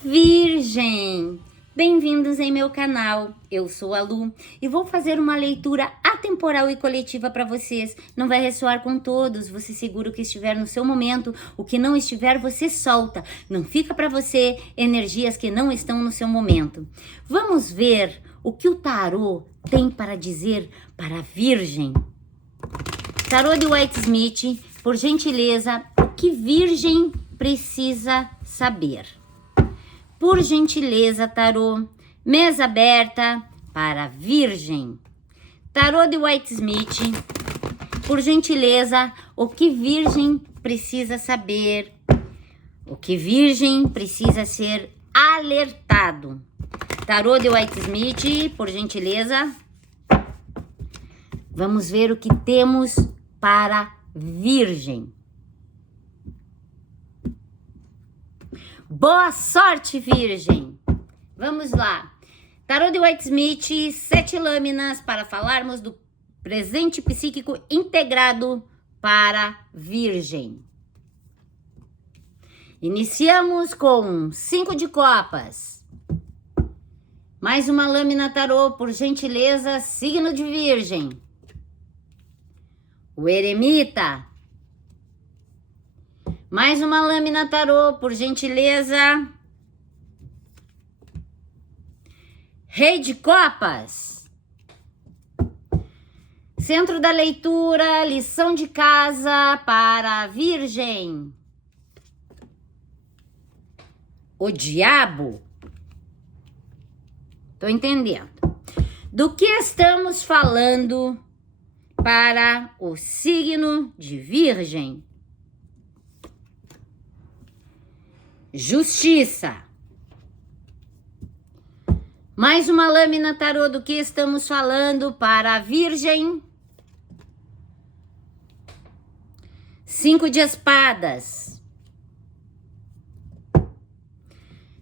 Virgem! Bem-vindos em meu canal, eu sou a Lu e vou fazer uma leitura atemporal e coletiva para vocês. Não vai ressoar com todos, você segura o que estiver no seu momento, o que não estiver você solta. Não fica para você energias que não estão no seu momento. Vamos ver o que o tarô tem para dizer para a Virgem. Tarô de White Smith, por gentileza, o que Virgem precisa saber? Por gentileza, tarô, mesa aberta para Virgem. Tarô de White Smith, por gentileza, o que Virgem precisa saber? O que Virgem precisa ser alertado? Tarô de White Smith, por gentileza. Vamos ver o que temos para Virgem. Boa sorte, Virgem! Vamos lá. Tarô de White Smith, 7 lâminas para falarmos do presente psíquico integrado para Virgem. Iniciamos com 5 de copas. Mais uma lâmina tarô, por gentileza, signo de Virgem. O eremita. Mais uma lâmina tarô, por gentileza. Rei de copas. Centro da leitura, lição de casa para a Virgem. O diabo. Tô entendendo. Do que estamos falando para o signo de Virgem? Justiça. Mais uma lâmina tarô, do que estamos falando para a Virgem? 5 de espadas.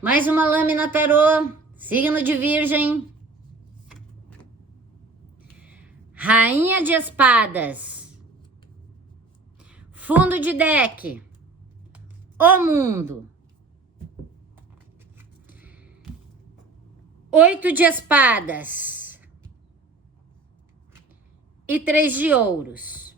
Mais uma lâmina tarô, signo de Virgem. Rainha de espadas. Fundo de deck. O mundo. 8 de espadas e 3 de ouros.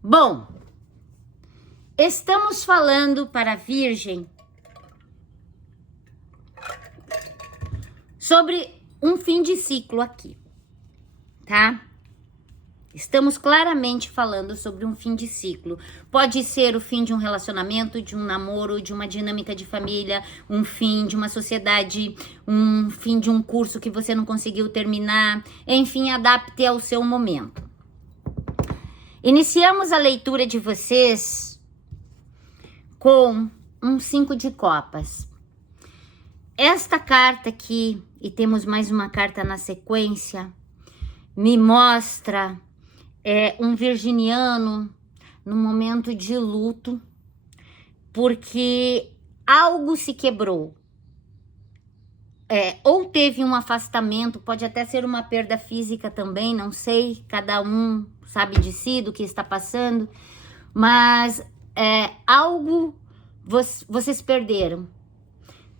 Bom, estamos falando para a Virgem sobre um fim de ciclo aqui, tá? Estamos claramente falando sobre um fim de ciclo. Pode ser o fim de um relacionamento, de um namoro, de uma dinâmica de família, um fim de uma sociedade, um fim de um curso que você não conseguiu terminar. Enfim, adapte ao seu momento. Iniciamos a leitura de vocês com um 5 de copas. Esta carta aqui, e temos mais uma carta na sequência, me mostra um virginiano no momento de luto, porque algo se quebrou. Ou teve um afastamento, pode até ser uma perda física também, não sei, cada um sabe de si, do que está passando, mas algo vocês perderam.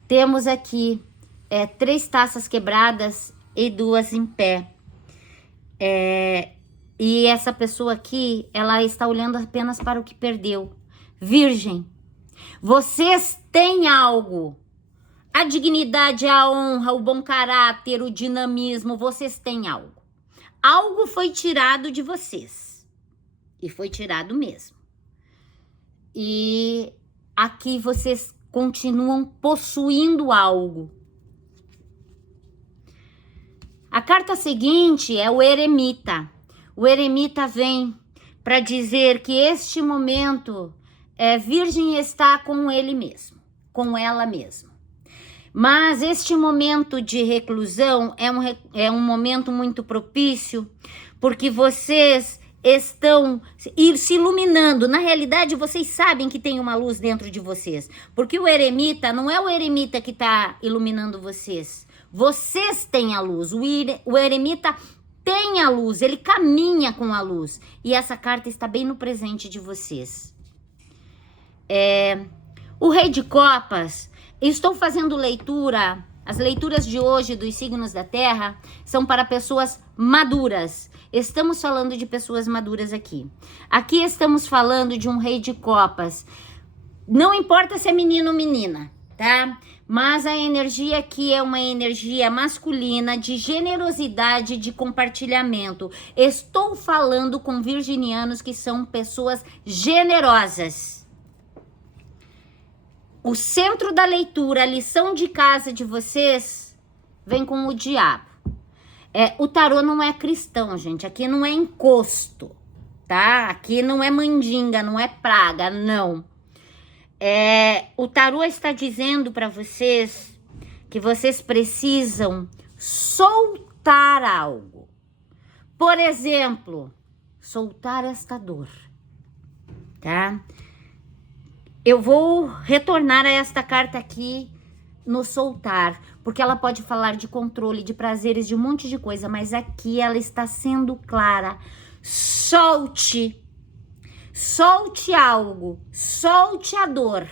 Temos aqui 3 taças quebradas e 2 em pé. E essa pessoa aqui, ela está olhando apenas para o que perdeu. Virgem, vocês têm algo. A dignidade, a honra, o bom caráter, o dinamismo, vocês têm algo. Algo foi tirado de vocês. E foi tirado mesmo. E aqui vocês continuam possuindo algo. A carta seguinte é o eremita. O eremita vem para dizer que este momento Virgem está com ele mesmo, com ela mesma. Mas este momento de reclusão é um momento muito propício, porque vocês estão se iluminando. Na realidade, vocês sabem que tem uma luz dentro de vocês, porque o eremita não é o eremita que está iluminando vocês. Vocês têm a luz. O eremita tem a luz, ele caminha com a luz. E essa carta está bem no presente de vocês. O Rei de Copas, estou fazendo leitura, as leituras de hoje dos signos da Terra são para pessoas maduras. Estamos falando de pessoas maduras aqui. Aqui estamos falando de um Rei de Copas. Não importa se é menino ou menina, tá? Mas a energia aqui é uma energia masculina de generosidade, de compartilhamento. Estou falando com virginianos que são pessoas generosas. O centro da leitura, a lição de casa de vocês, vem com o diabo. O tarô não é cristão, gente. Aqui não é encosto, tá? Aqui não é mandinga, não é praga, não. O tarô está dizendo para vocês que vocês precisam soltar algo. Por exemplo, soltar esta dor, tá? Eu vou retornar a esta carta aqui no soltar, porque ela pode falar de controle, de prazeres, de um monte de coisa, mas aqui ela está sendo clara. Solte algo, solte a dor.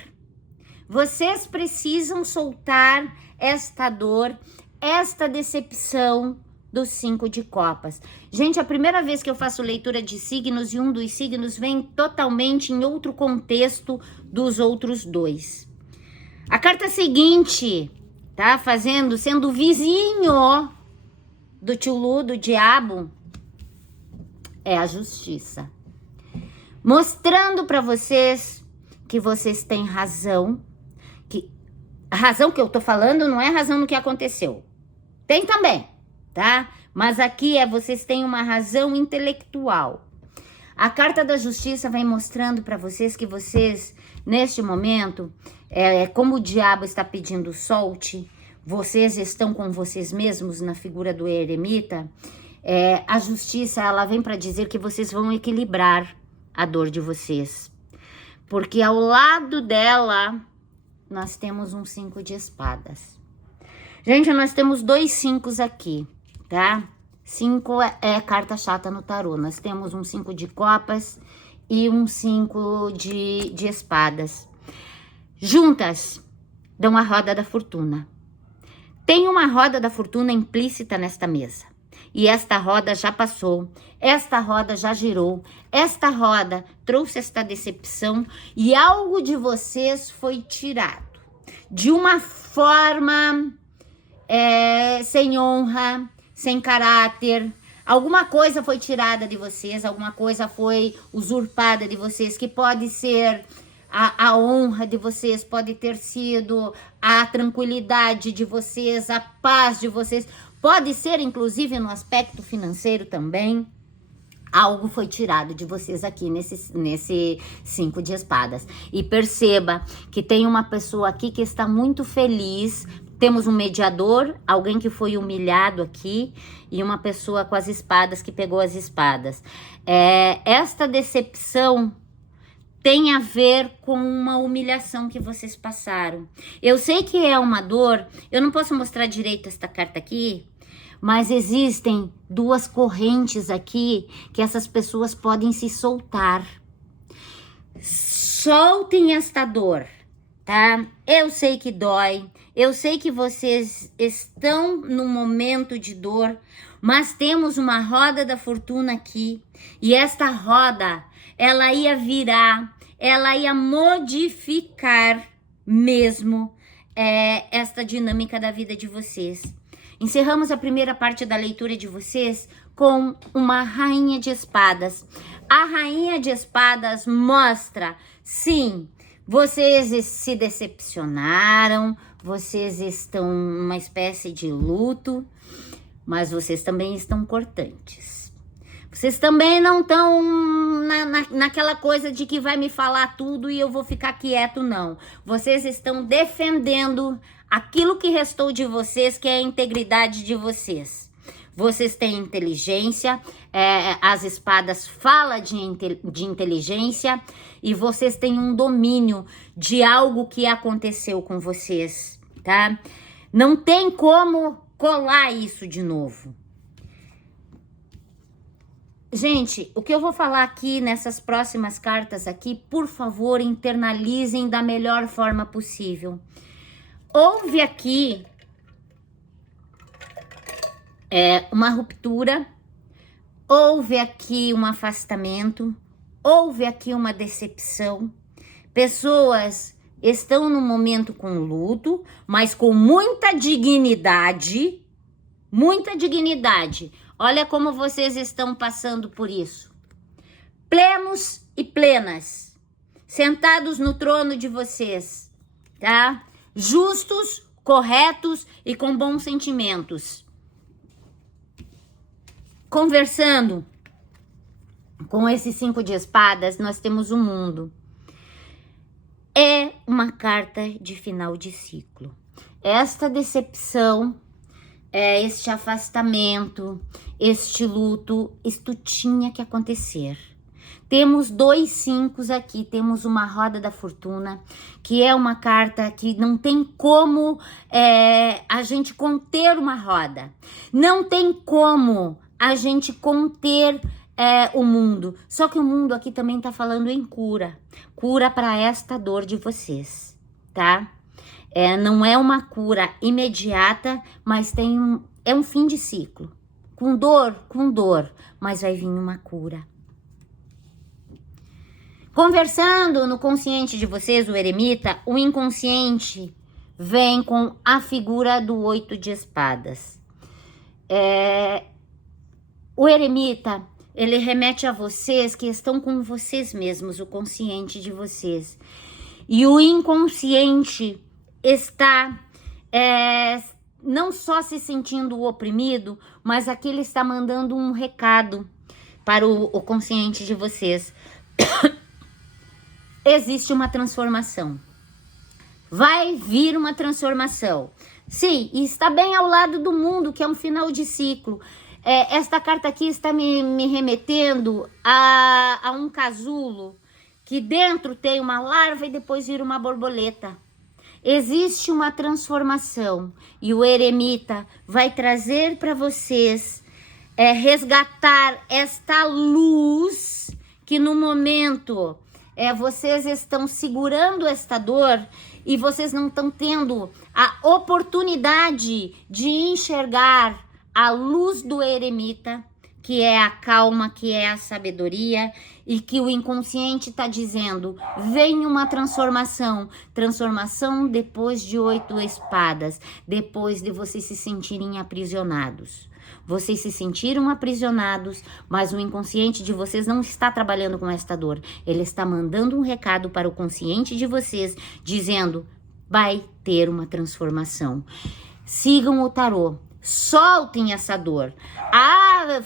Vocês precisam soltar esta dor, esta decepção dos 5 de copas. Gente, a primeira vez que eu faço leitura de signos e um dos signos vem totalmente em outro contexto dos outros dois. A carta seguinte, tá? Sendo vizinho do tio Lu, do diabo, é a justiça. Mostrando para vocês que vocês têm razão, que a razão que eu tô falando não é a razão do que aconteceu. Tem também, tá? Mas aqui vocês têm uma razão intelectual. A carta da justiça vem mostrando para vocês que vocês, neste momento, como o diabo está pedindo solte, vocês estão com vocês mesmos na figura do eremita. A justiça, ela vem para dizer que vocês vão equilibrar a dor de vocês. Porque ao lado dela, nós temos um 5 de espadas. Gente, nós temos 2 5 aqui, tá? 5 é carta chata no tarô. Nós temos um 5 de copas e um 5 de espadas. Juntas, dão a roda da fortuna. Tem uma roda da fortuna implícita nesta mesa. E esta roda já passou, esta roda já girou, esta roda trouxe esta decepção e algo de vocês foi tirado. De uma forma sem honra, sem caráter. Alguma coisa foi tirada de vocês, alguma coisa foi usurpada de vocês, que pode ser a honra de vocês, pode ter sido a tranquilidade de vocês, a paz de vocês. Pode ser, inclusive, no aspecto financeiro também. Algo foi tirado de vocês aqui nesse 5 de espadas. E perceba que tem uma pessoa aqui que está muito feliz. Temos um mediador, alguém que foi humilhado aqui, e uma pessoa com as espadas que pegou as espadas. Esta decepção tem a ver com uma humilhação que vocês passaram. Eu sei que é uma dor, eu não posso mostrar direito esta carta aqui, mas existem 2 correntes aqui que essas pessoas podem se soltar. Soltem esta dor, tá? Eu sei que dói, eu sei que vocês estão num momento de dor, mas temos uma roda da fortuna aqui, e esta roda, ela ia virar, ela ia modificar mesmo esta dinâmica da vida de vocês. Encerramos a primeira parte da leitura de vocês com uma rainha de espadas. A rainha de espadas mostra, sim, vocês se decepcionaram, vocês estão numa espécie de luto, mas vocês também estão cortantes. Vocês também não estão naquela coisa de que vai me falar tudo e eu vou ficar quieto, não. Vocês estão defendendo aquilo que restou de vocês, que é a integridade de vocês. Vocês têm inteligência, as espadas falam de inteligência, e vocês têm um domínio de algo que aconteceu com vocês, tá? Não tem como colar isso de novo. Gente, o que eu vou falar aqui nessas próximas cartas aqui, por favor, internalizem da melhor forma possível. Houve aqui uma ruptura, houve aqui um afastamento, houve aqui uma decepção. Pessoas estão no momento com luto, mas com muita dignidade, muita dignidade. Olha como vocês estão passando por isso. Plenos e plenas, sentados no trono de vocês, tá? Justos, corretos e com bons sentimentos. Conversando com esse 5 de espadas, nós temos o mundo. É uma carta de final de ciclo. Esta decepção, este afastamento, este luto, isto tinha que acontecer. Temos 2 5 aqui, temos uma roda da fortuna, que é uma carta que não tem como a gente conter uma roda. Não tem como a gente conter o mundo. Só que o mundo aqui também tá falando em cura. Cura para esta dor de vocês, tá? Não é uma cura imediata, mas é um fim de ciclo. Com dor, mas vai vir uma cura. Conversando no consciente de vocês, o eremita, o inconsciente vem com a figura do 8 de espadas. O eremita, ele remete a vocês que estão com vocês mesmos, o consciente de vocês. E o inconsciente está não só se sentindo oprimido, mas aqui ele está mandando um recado para o consciente de vocês. Existe uma transformação. Vai vir uma transformação. Sim, e está bem ao lado do mundo, que é um final de ciclo. Esta carta aqui está me remetendo a um casulo, que dentro tem uma larva e depois vira uma borboleta. Existe uma transformação e o eremita vai trazer para vocês, resgatar esta luz que no momento vocês estão segurando esta dor e vocês não estão tendo a oportunidade de enxergar a luz do eremita, que é a calma, que é a sabedoria, e que o inconsciente está dizendo, vem uma transformação. Transformação depois de 8 espadas, depois de vocês se sentirem aprisionados. Vocês se sentiram aprisionados, mas o inconsciente de vocês não está trabalhando com esta dor. Ele está mandando um recado para o consciente de vocês, dizendo, vai ter uma transformação. Sigam o tarô. Soltem essa dor.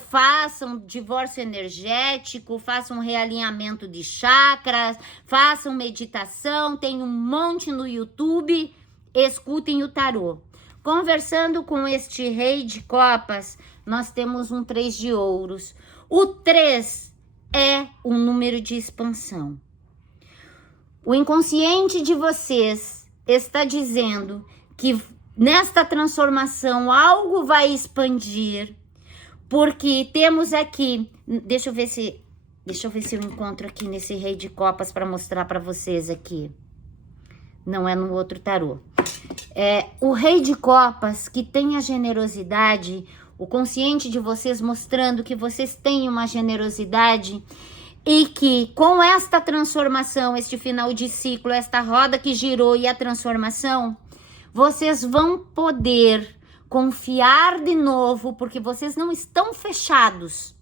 Façam divórcio energético, façam realinhamento de chakras, façam meditação, tem um monte no YouTube, escutem o tarô. Conversando com este rei de copas, nós temos um 3 de ouros. O 3 é um número de expansão. O inconsciente de vocês está dizendo que nesta transformação, algo vai expandir, porque temos aqui, deixa eu ver se eu encontro aqui nesse rei de copas para mostrar para vocês aqui. Não é no outro tarô. O rei de copas que tem a generosidade, o consciente de vocês mostrando que vocês têm uma generosidade e que com esta transformação, este final de ciclo, esta roda que girou e a transformação, vocês vão poder confiar de novo, porque vocês não estão fechados.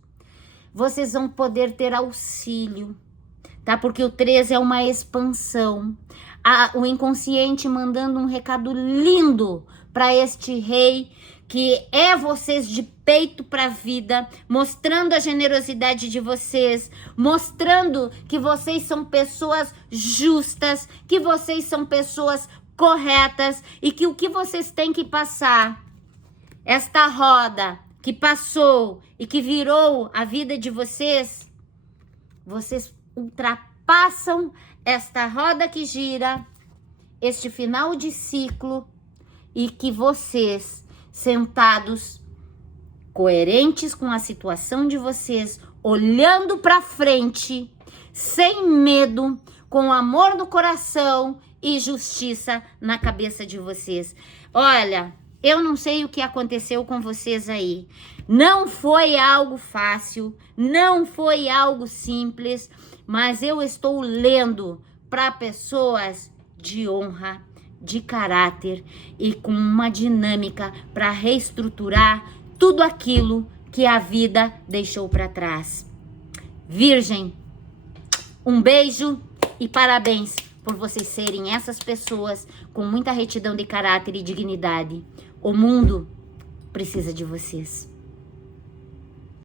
Vocês vão poder ter auxílio, tá? Porque o 3 é uma expansão. O inconsciente mandando um recado lindo para este rei, que é vocês de peito para a vida, mostrando a generosidade de vocês, mostrando que vocês são pessoas justas, que vocês são pessoas corretas e que o que vocês têm que passar, esta roda que passou e que virou a vida de vocês, vocês ultrapassam esta roda que gira, este final de ciclo, e que vocês, sentados, coerentes com a situação de vocês, olhando para frente, sem medo, com amor no coração e justiça na cabeça de vocês. Olha, eu não sei o que aconteceu com vocês aí. Não foi algo fácil, não foi algo simples, mas eu estou lendo para pessoas de honra, de caráter e com uma dinâmica para reestruturar tudo aquilo que a vida deixou para trás. Virgem, um beijo e parabéns por vocês serem essas pessoas com muita retidão de caráter e dignidade. O mundo precisa de vocês.